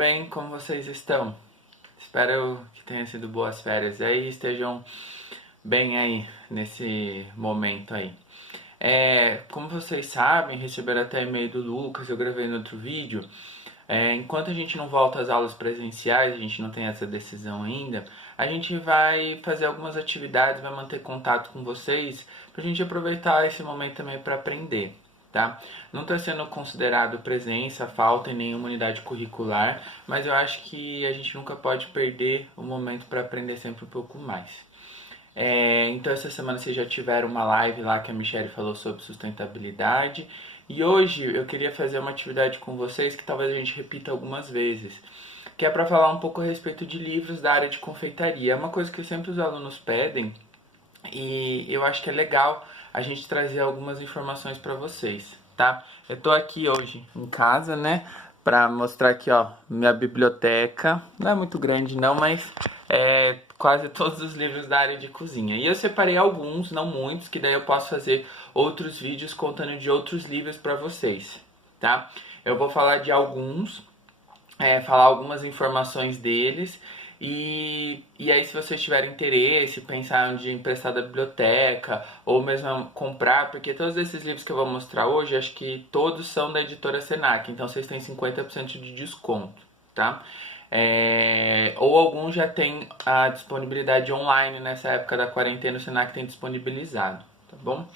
Bem, como vocês estão? Espero que tenham sido boas férias aí, estejam bem aí nesse momento aí. Como vocês sabem, receberam até e-mail do Lucas, eu gravei no outro vídeo. Enquanto a gente não volta às aulas presenciais, a gente não tem essa decisão ainda, a gente vai fazer algumas atividades, vai manter contato com vocês, pra gente aproveitar esse momento também para aprender. Tá? Não está sendo considerado presença, falta em nenhuma unidade curricular, mas eu acho que a gente nunca pode perder o momento para aprender sempre um pouco mais. Então essa semana vocês já tiveram uma live lá que a Michelle falou sobre sustentabilidade, e hoje eu queria fazer uma atividade com vocês que talvez a gente repita algumas vezes, que é para falar um pouco a respeito de livros da área de confeitaria. É uma coisa que sempre os alunos pedem e eu acho que é legal a gente trazer algumas informações para vocês, tá? Eu tô aqui hoje em casa, né, para mostrar aqui, ó, minha biblioteca. Não é muito grande não, mas é quase todos os livros da área de cozinha. E eu separei alguns, não muitos, que daí eu posso fazer outros vídeos contando de outros livros para vocês, tá? Eu vou falar de alguns, falar algumas informações deles. E aí, se vocês tiverem interesse, pensar de emprestar da biblioteca ou mesmo comprar, porque todos esses livros que eu vou mostrar hoje, acho que todos são da editora Senac, então vocês têm 50% de desconto, tá? Ou alguns já tem a disponibilidade online nessa época da quarentena, o Senac tem disponibilizado, tá bom?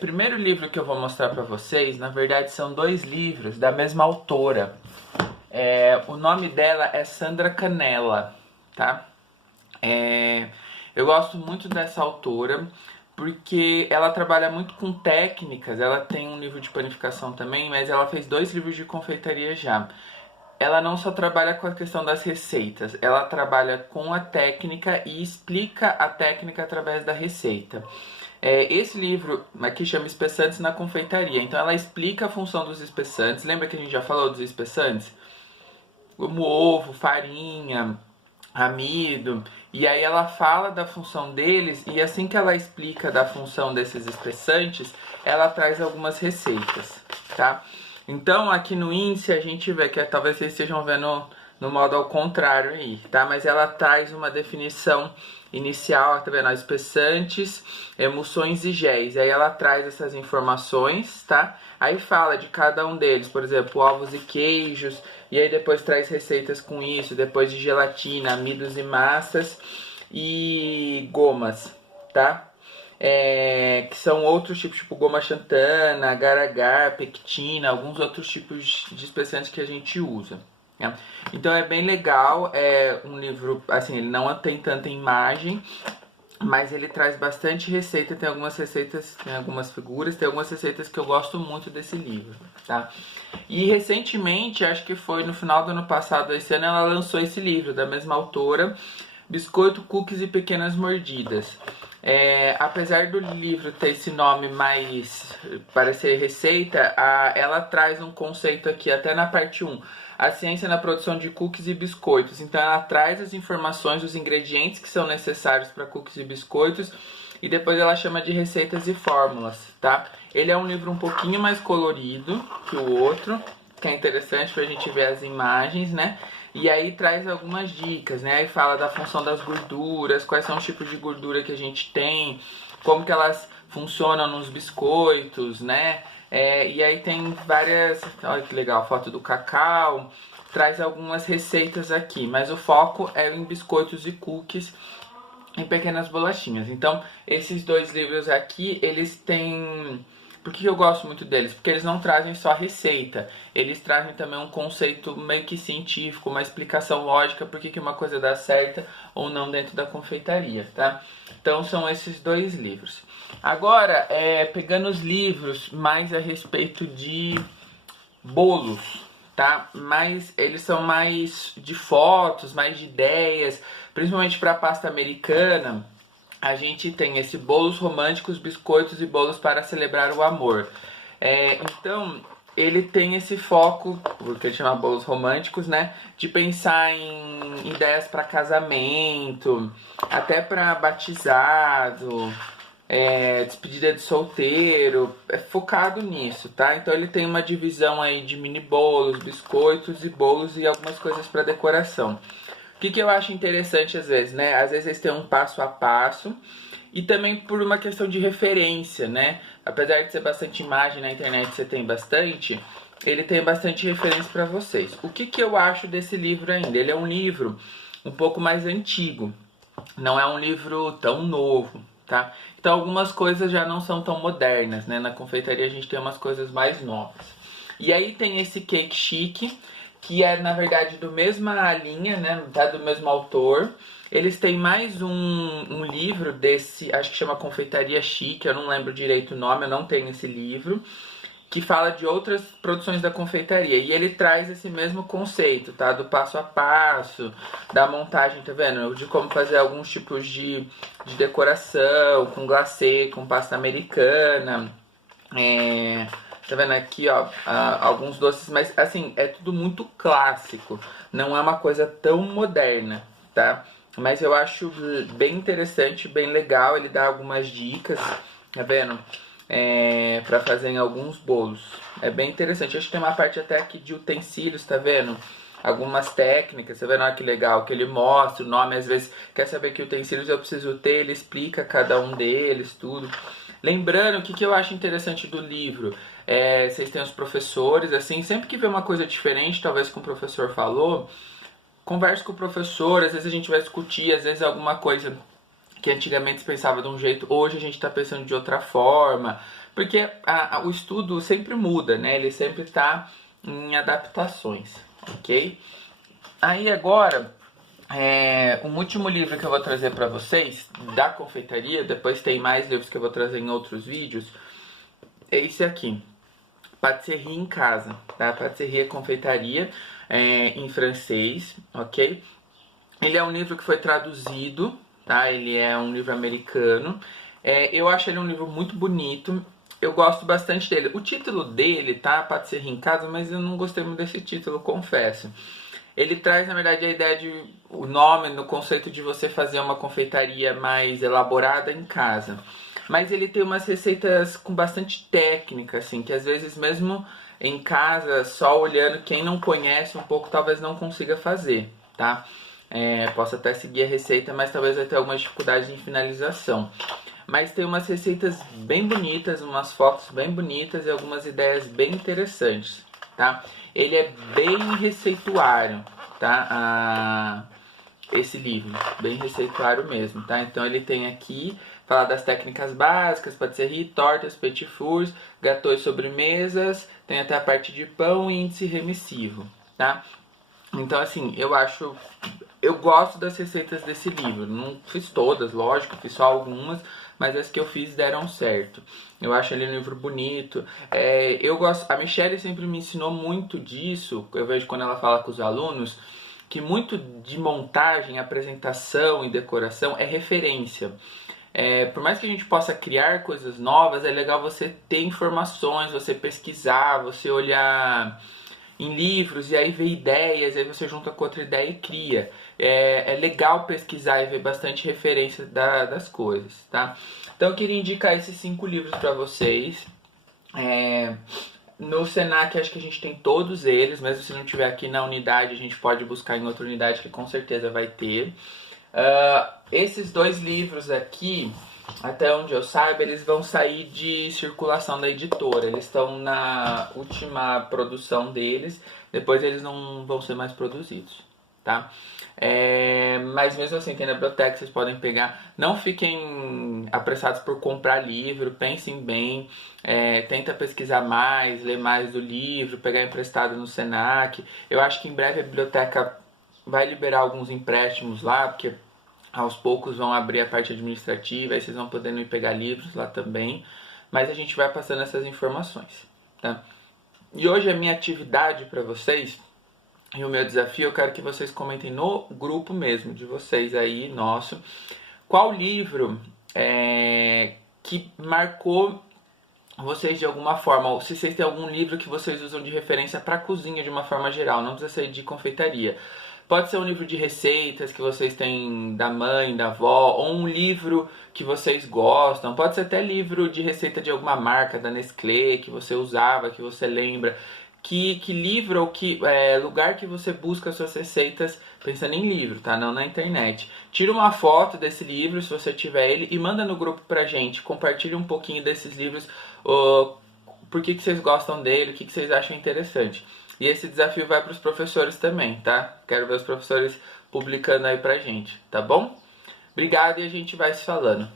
Primeiro livro que eu vou mostrar para vocês, na verdade são dois livros da mesma autora. O nome dela é Sandra Canella, tá? Eu gosto muito dessa autora porque ela trabalha muito com técnicas. Ela tem um livro de panificação também, mas ela fez 2 livros de confeitaria já. Ela não só trabalha com a questão das receitas, ela trabalha com a técnica e explica a técnica através da receita. Esse livro aqui chama Espessantes na Confeitaria, então ela explica a função dos espessantes. Lembra que a gente já falou dos espessantes? Como ovo, farinha, amido, e aí ela fala da função deles, e assim que ela explica da função desses espessantes, ela traz algumas receitas, tá? Então aqui no índice a gente vê que talvez vocês estejam vendo no modo ao contrário aí, tá? Mas ela traz uma definição inicial, tá vendo? Espessantes, emulsões e géis. E aí ela traz essas informações, tá? Aí fala de cada um deles, por exemplo, ovos e queijos, e aí depois traz receitas com isso, depois de gelatina, amidos e massas e gomas, tá? Que são outros tipos, tipo goma xantana, agar-agar, pectina, alguns outros tipos de espessantes que a gente usa. Né? Então é bem legal, é um livro, assim, ele não tem tanta imagem, mas ele traz bastante receita, tem algumas receitas, tem algumas figuras, tem algumas receitas que eu gosto muito desse livro, tá? E recentemente, acho que foi no final do ano passado, esse ano, ela lançou esse livro, da mesma autora, Biscoito, Cookies e Pequenas Mordidas. Apesar do livro ter esse nome mais parecer receita, ela traz um conceito aqui, até na parte 1, a ciência na produção de cookies e biscoitos. Então ela traz as informações, os ingredientes que são necessários para cookies e biscoitos, e depois ela chama de receitas e fórmulas, tá? Ele é um livro um pouquinho mais colorido que o outro, que é interessante pra gente ver as imagens, né? E aí traz algumas dicas, né? Aí fala da função das gorduras, quais são os tipos de gordura que a gente tem, como que elas funcionam nos biscoitos, né? E aí tem várias... Olha que legal, foto do cacau. Traz algumas receitas aqui, mas o foco é em biscoitos e cookies em pequenas bolachinhas. Então, esses 2 livros aqui, eles têm... Por que eu gosto muito deles? Porque eles não trazem só receita, eles trazem também um conceito meio que científico, uma explicação lógica por que uma coisa dá certa ou não dentro da confeitaria, tá? Então são esses 2 livros. Agora, pegando os livros mais a respeito de bolos, tá? Mas eles são mais de fotos, mais de ideias, principalmente para pasta americana. A gente tem esse bolos românticos, biscoitos e bolos para celebrar o amor. Então, ele tem esse foco, porque ele chama bolos românticos, né? De pensar em ideias para casamento, até para batizado, despedida de solteiro, é focado nisso, tá? Então ele tem uma divisão aí de mini bolos, biscoitos e bolos e algumas coisas para decoração. O que eu acho interessante às vezes, né? Às vezes eles têm um passo a passo e também por uma questão de referência, né? Apesar de ser bastante imagem na internet, você tem bastante, ele tem bastante referência para vocês. O que eu acho desse livro ainda? Ele é um livro um pouco mais antigo, não é um livro tão novo, tá? Então algumas coisas já não são tão modernas, né? Na confeitaria a gente tem umas coisas mais novas. E aí tem esse Cake Chic, que é na verdade do mesma linha, né? Tá do mesmo autor. Eles têm mais um livro desse, acho que chama Confeitaria Chique, eu não lembro direito o nome, eu não tenho esse livro, que fala de outras produções da confeitaria. E ele traz esse mesmo conceito, tá? Do passo a passo, da montagem, tá vendo? De como fazer alguns tipos de decoração, com glacê, com pasta americana. Tá vendo aqui, ó, alguns doces, mas assim, é tudo muito clássico. Não é uma coisa tão moderna, tá? Mas eu acho bem interessante, bem legal. Ele dá algumas dicas, tá vendo? Pra fazer em alguns bolos. É bem interessante. Acho que tem uma parte até aqui de utensílios, tá vendo? Algumas técnicas, tá vendo? Olha que legal, que ele mostra o nome. Às vezes, quer saber que utensílios eu preciso ter, ele explica cada um deles, tudo. Lembrando, o que eu acho interessante do livro? Vocês têm os professores, assim, sempre que vê uma coisa diferente, talvez que o professor falou, converse com o professor, às vezes a gente vai discutir, às vezes alguma coisa que antigamente se pensava de um jeito, hoje a gente está pensando de outra forma, porque o estudo sempre muda, né? Ele sempre está em adaptações, ok? Aí agora, um último livro que eu vou trazer para vocês, da confeitaria, depois tem mais livros que eu vou trazer em outros vídeos, é esse aqui, Patisserie em Casa, tá? Patisserie é confeitaria em francês, ok? Ele é um livro que foi traduzido, tá? Ele é um livro americano. Eu acho ele um livro muito bonito. Eu gosto bastante dele. O título dele, tá? Patisserie em Casa, mas eu não gostei muito desse título, confesso. Ele traz, na verdade, a ideia de... o nome, no conceito de você fazer uma confeitaria mais elaborada em casa. Mas ele tem umas receitas com bastante técnica, assim, que às vezes mesmo em casa, só olhando, quem não conhece um pouco, talvez não consiga fazer, tá? Posso até seguir a receita, mas talvez vai ter algumas dificuldades em finalização. Mas tem umas receitas bem bonitas, umas fotos bem bonitas e algumas ideias bem interessantes, tá? Ele é bem receituário, tá? Esse livro, bem receituário mesmo, tá? Então ele tem aqui, fala das técnicas básicas, patisserie, tortas, petit fours, gâteaux e sobremesas, tem até a parte de pão e índice remissivo, tá? Então assim, eu gosto das receitas desse livro. Não fiz todas, lógico, fiz só algumas, mas as que eu fiz deram certo. Eu acho ele um livro bonito. Eu gosto. A Michelle sempre me ensinou muito disso. Eu vejo quando ela fala com os alunos que muito de montagem, apresentação e decoração é referência. Por mais que a gente possa criar coisas novas, é legal você ter informações, você pesquisar, você olhar em livros e aí ver ideias, aí você junta com outra ideia e cria. É legal pesquisar e ver bastante referência das coisas, tá? Então eu queria indicar esses 5 livros para vocês. No Senac acho que a gente tem todos eles, mesmo se não tiver aqui na unidade, a gente pode buscar em outra unidade que com certeza vai ter. Esses 2 livros aqui, até onde eu saiba, eles vão sair de circulação da editora. Eles estão na última produção deles, depois eles não vão ser mais produzidos, tá? Mas mesmo assim, tem na biblioteca, vocês podem pegar. Não fiquem apressados por comprar livro, pensem bem, tenta pesquisar mais, ler mais do livro, pegar emprestado no Senac. Eu acho que em breve a biblioteca vai liberar alguns empréstimos lá, porque aos poucos vão abrir a parte administrativa, aí vocês vão podendo ir pegar livros lá também, mas a gente vai passando essas informações, tá? E hoje a minha atividade para vocês e o meu desafio, eu quero que vocês comentem no grupo mesmo de vocês aí, nosso, qual livro que marcou vocês de alguma forma, ou se vocês têm algum livro que vocês usam de referência para cozinha de uma forma geral, não precisa ser de confeitaria. Pode ser um livro de receitas que vocês têm da mãe, da avó, ou um livro que vocês gostam. Pode ser até livro de receita de alguma marca, da Nestlé, que você usava, que você lembra. Que livro ou que lugar que você busca suas receitas, pensando em livro, tá? Não na internet. Tira uma foto desse livro, se você tiver ele, e manda no grupo pra gente. Compartilha um pouquinho desses livros, por que vocês gostam dele, o que vocês acham interessante. E esse desafio vai para os professores também, tá? Quero ver os professores publicando aí pra gente, tá bom? Obrigado e a gente vai se falando.